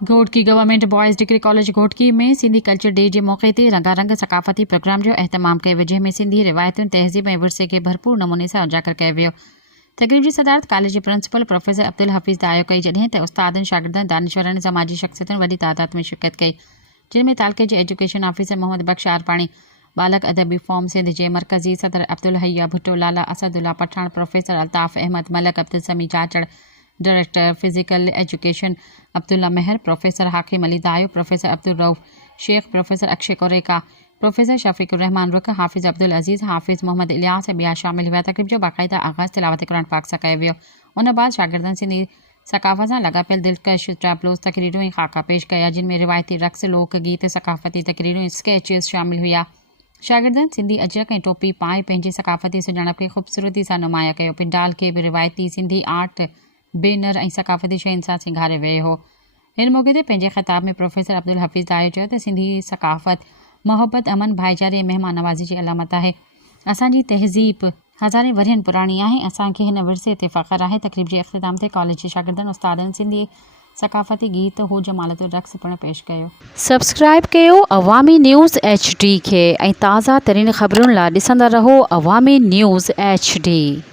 Ghotki government boys degree college Ghotki में Sindhi culture day के मौके ते रंगारंग सकाफ़ती प्रोग्राम जो अहतमाम कयो वियो, जंहिं में सिंधी रिवायतुनि तहज़ीब ऐं विरसे खे भरपूर नमूने सां उजागर कयो वियो। तक़रीब जी सदारत कॉलेज जे प्रिंसिपल प्रोफेसर अब्दुल हफ़ीज़ दायो कई, जॾहिं त उस्तादनि, शागिर्दनि, दानिशवरनि, समाजी शख़्सियतुनि वॾी तादाद में शिरकत कई, जिन में तालके जे एजुकेशन ऑफिसर मोहम्मद बख्श आरपाणी, बालक अदबी फॉर्म सिंध जे मरकज़ी सदर Abdul Hayya Bhutto, Lala Asadullah Pathan, professor Altaf Ahmed, Malik Abdul Sami Jachar, director physical education Abdullah Mehar, professor Hakim Ali Dayo, professor Abdul Rauf Shaikh, professor Akshay Koreka, professor Shafiqur Rehman Rukh, Hafiz अब्दुल अज़ीज़, हाफिज़ मोहम्मद इलियास ऐं ॿिया शामिल हुआ। तक़रीब जो बाक़ायदा आगाज़ तिलावत क़ुरान पाक सां कयो वियो। उन बाद शागिर्दनि सिंधी सकाफ़त सां लाॻापियल दिलकश टैब्लोस, तक़रीरूं ऐं ख़ाका पेश कया, जिन में रिवायती रक़्स, लोक गीत, सकाफ़ती तक़रीरूं ऐं स्केचिस शामिल हुआ। शागिर्दनि सिंधी अजरक ऐं टोपी पाए पंहिंजी सकाफ़ती सुञाणप खे ख़ूबसूरती सां नुमाया कयो। पिंडाल खे बि रिवायती सिंधी आर्ट, बैनर ऐं सकाफ़ती शयुनि सां सिंगारे वियो हो। हिन मौक़े ते पंहिंजे ख़िताब में प्रोफेसर अब्दुल हफ़ीज़ दायो चयो त सिंधी सकाफ़त मोहब्बत, अमन, भाईचारे ऐं महिमान नवाज़ी जी अलामत आहे। असांजी तहज़ीब हज़ारे वरियनि पुराणी आहे। असांखे हिन विरसे ते फ़ख़्रु आहे। तक़रीब जे इख़्तिताम ते कॉलेज जे शागिर्दनि, उस्तादनि सिंधी सकाफ़ती गीत हो जमालतुल रक़्स पिणु पेश कयो। सब्सक्राइब कयो अवामी न्यूज़ HD खे ऐं ताज़ा तरीन ख़बरुनि लाइ ॾिसंदा रहो अवामी न्यूज़ HD।